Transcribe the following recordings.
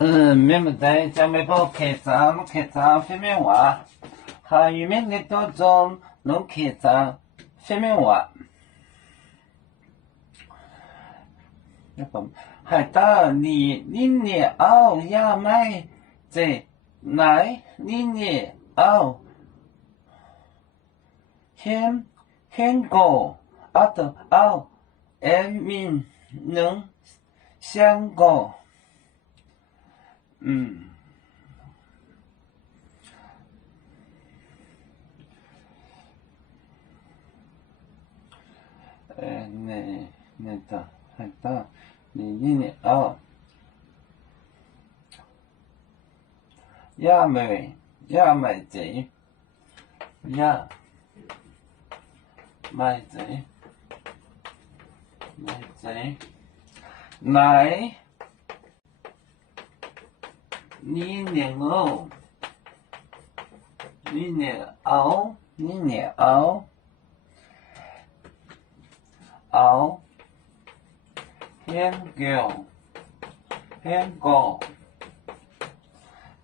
明不在将没包开张飞面话，汉语面的多种弄开张飞面话。海到你熬呀买这来你熬很高的熬Mien能相高海到你熬呀买这呀买这来你熬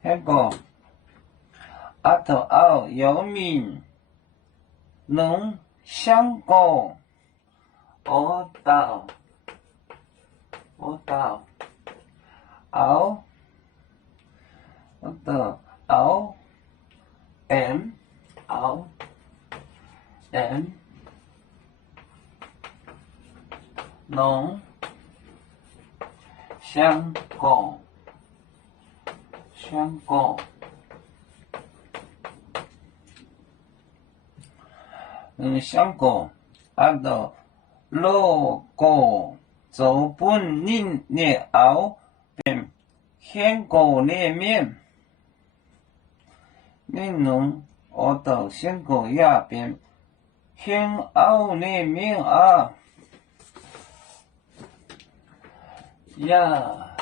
很高阿头熬有名能相高我到熬M 能相高相高阿头logo走本人的熬变很高的面你能我到很高呀变很熬的面啊呀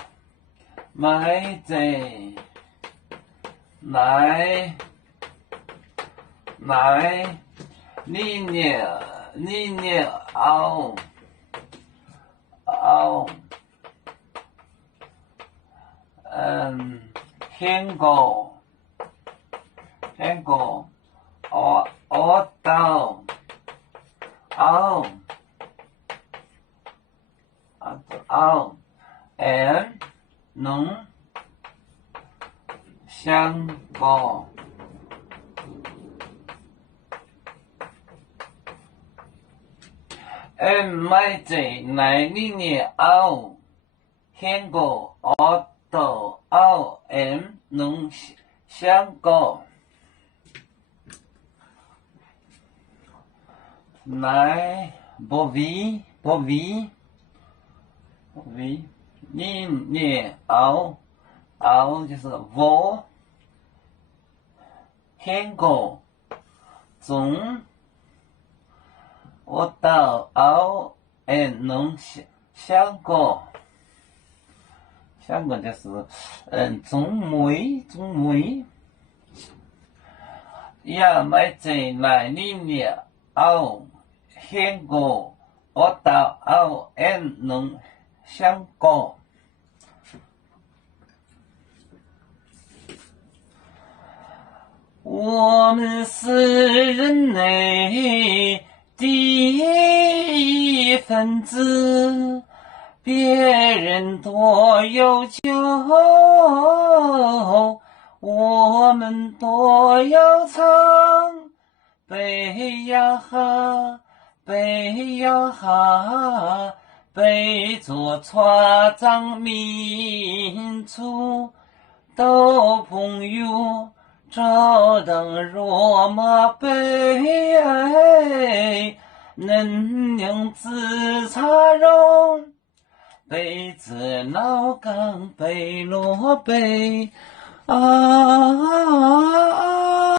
买这来你熬很高我到熬能相高买这来你熬很高我到熬能相高来不为你熬就是我很高总我到熬能相高就是中美呀买这来你熬很高我到熬能相高我们是人类的一份子别人多有酒我们多要唱背呀哈背着船长民族都朋友这等罗马杯能量自茶容杯子老钢杯罗杯啊